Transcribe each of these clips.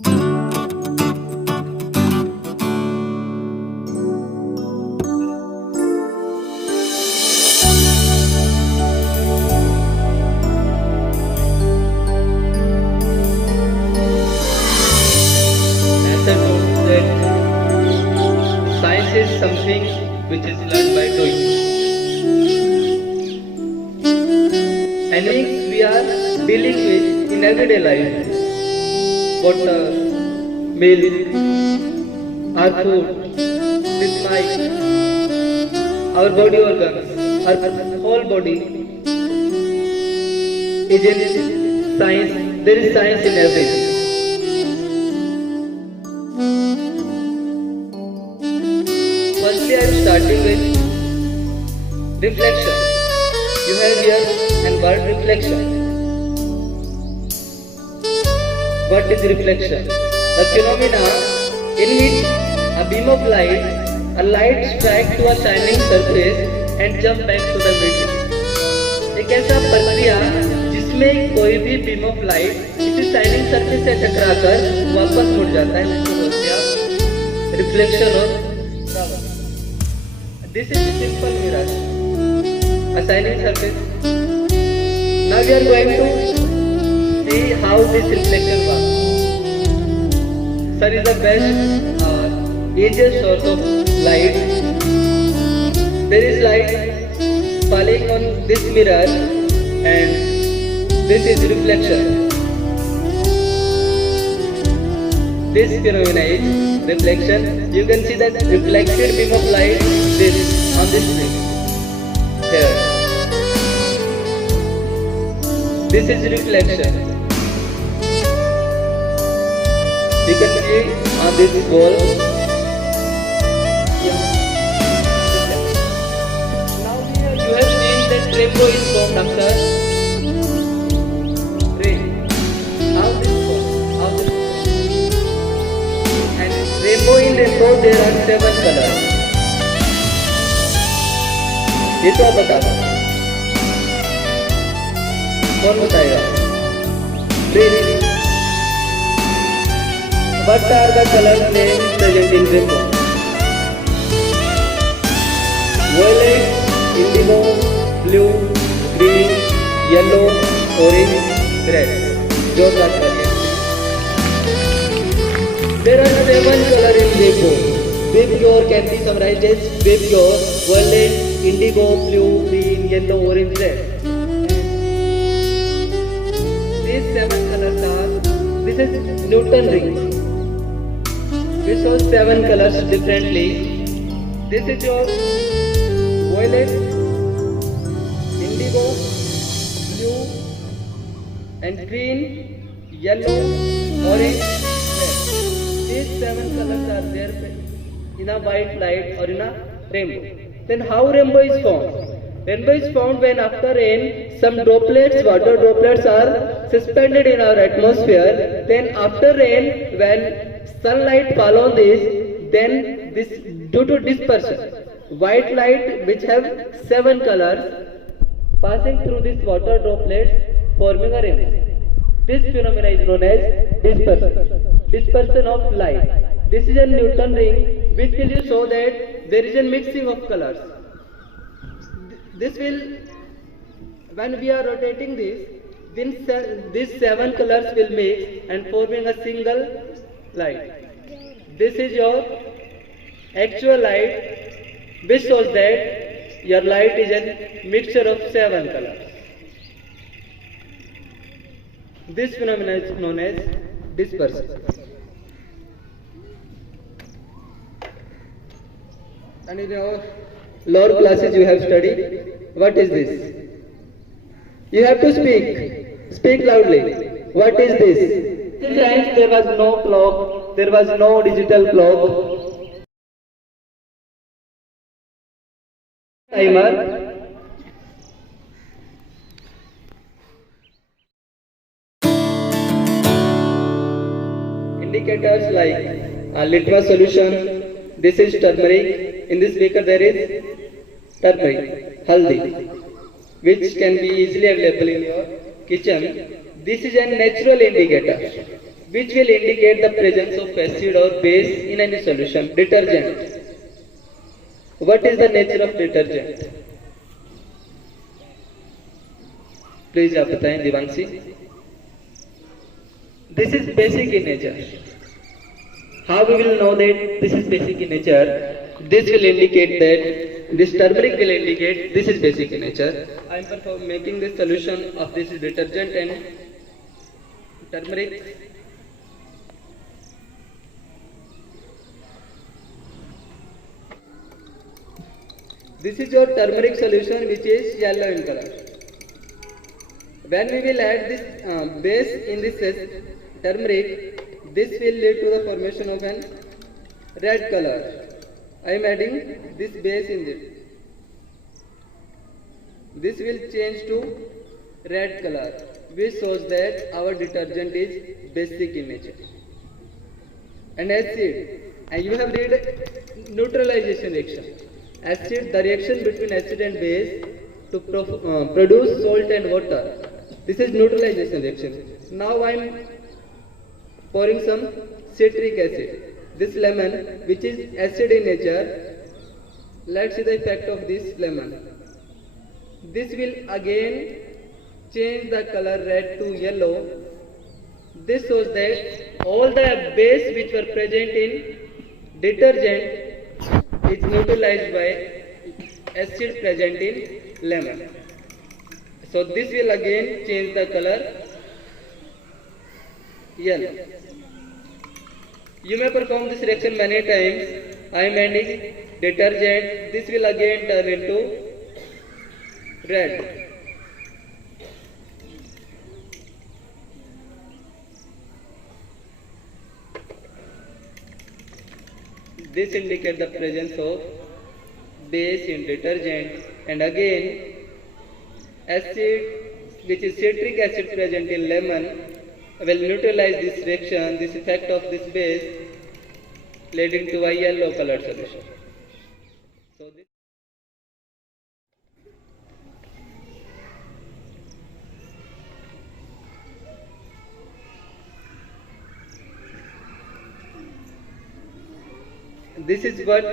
As I told that science is something which is learned by doing. And things we are dealing with in everyday life. Water, milk, our food, this mic, our body organs, our whole body is in science. There is science in everything. Firstly, I am starting with reflection. You have here and word reflection. What is reflection? The phenomena in which a beam of light, a light strikes to a shining surface and jump back to the middle. एक ऐसा प्रक्रिया जिसमें कोई भी beam of light किसी shining surface से टकराकर वापस मुड़ जाता है, उसको बोलते हैं आप रिफ्लेक्शन और travel. This is simple mirage, a shining surface. Now we are going to see how this reflection works. Sun is the best, easiest source of light. There is light falling on this mirror, and this is reflection. This phenomena is reflection. You can see that reflected beam of light this on this screen. Here. This is reflection. You can see on this wall. Now here you have seen that rainbow is formed after rain. How this formed? How this formed? And rainbow in rainbow there are 7 colors. ये तो आप बता दो. कौन बताएगा? Please. What are the colors named present in rainbow? Violet, indigo, blue, green, yellow, orange, red. जो बात करिए. There are 7 colors in rainbow. Vapor can be summarized as vapor, violet, indigo, blue, green, yellow, orange, red. These 7 colors are. This is Newton ring. We saw 7 colors differently. This is your violet, indigo, blue, and green, yellow, orange, red. These 7 colors are there in a white light or in a rainbow. Then how rainbow is formed? Rainbow is formed when after rain some droplets, water droplets are suspended in our atmosphere. Then after rain, when sunlight fall on this, then this due to dispersion, white light which have 7 colors passing through these water droplets forming a rainbow. This phenomena is known as dispersion of light. This is a Newton ring which will show that there is a mixing of colors. This will, when we are rotating this, then these 7 colors will mix and forming a single light. This is your actual light, which shows that your light is a mixture of 7 colors. This phenomenon is known as dispersion. And in your lower classes you have studied, what is this? You have to speak loudly. What is this? In times there was no clock, there was no digital clock. Timer. Indicators like litmus solution. This is turmeric. In this beaker there is turmeric, haldi, which can be easily available in your kitchen. This is a natural indicator. which will indicate the presence of acid or base in any solution. Detergent. What is the nature of detergent? Please आप बताएं Divanshi. This is basic in nature. How we will know that this is basic in nature? This will indicate that this turmeric will indicate this is basic in nature. I am making this solution of this detergent and turmeric. This is your turmeric solution, which is yellow in color. When we will add this base in this turmeric, this will lead to the formation of an red color. I am adding this base in this. This will change to red color, which shows that our detergent is basic in nature. And acid, and you have read neutralization reaction. Acid, the reaction between acid and base to produce salt and water. This is neutralization reaction. Now I am pouring some citric acid. This lemon, which is acid in nature, let's see the effect of this lemon. This will again change the color red to yellow. This shows that all the base which were present in detergent is neutralized by acid present in lemon. So this will again change the color yellow. You may perform this reaction many times. I am adding detergent. This will again turn into red. This indicates the presence of base in detergent, and again acid, which is citric acid present in lemon, will neutralize this reaction, this effect of this base, leading to a yellow colored solution. So this is what,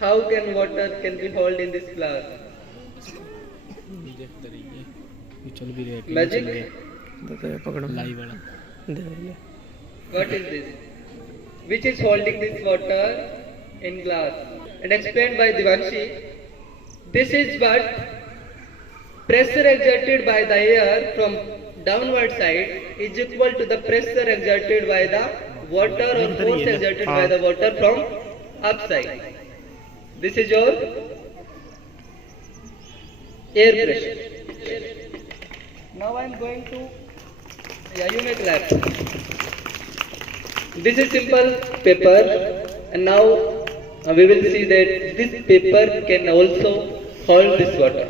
how can water can be held in this glass? Magic? What is this? Which is holding this water in glass? And explained by Divanshi, this is what pressure exerted by the air from downward side is equal to the pressure exerted by the water or force exerted by the water from upside. This is your air pressure. Now I am going to, you may clap. This is simple paper, and now we will see that this paper can also hold this water.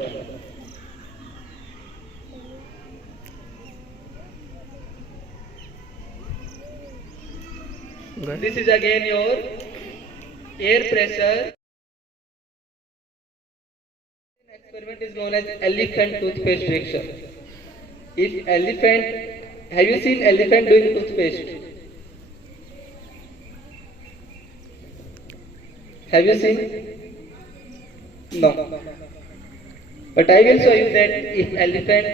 This is again your air pressure. Experiment is known as elephant toothpaste reaction. If elephant, have you seen elephant doing toothpaste? Have you seen? No. But I will show you that if elephant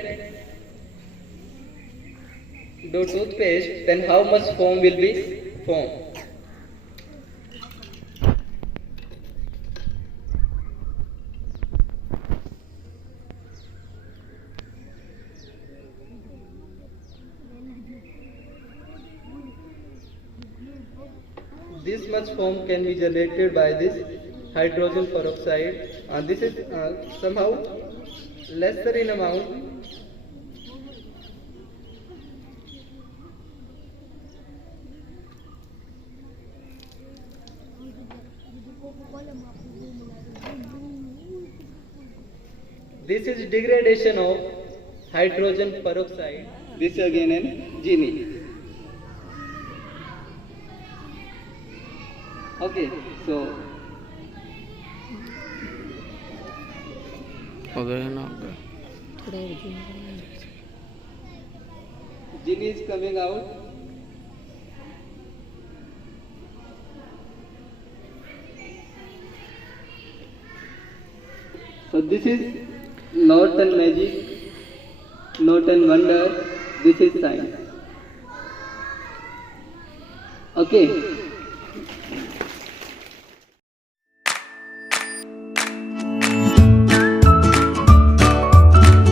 do toothpaste, then how much foam will be formed. This much foam can be generated by this hydrogen peroxide, and this is somehow lesser in amount. This is degradation of hydrogen peroxide. This again in Gini. Okay, so Gini is coming out. So this is not an magic, not an wonder, this is science. Okay.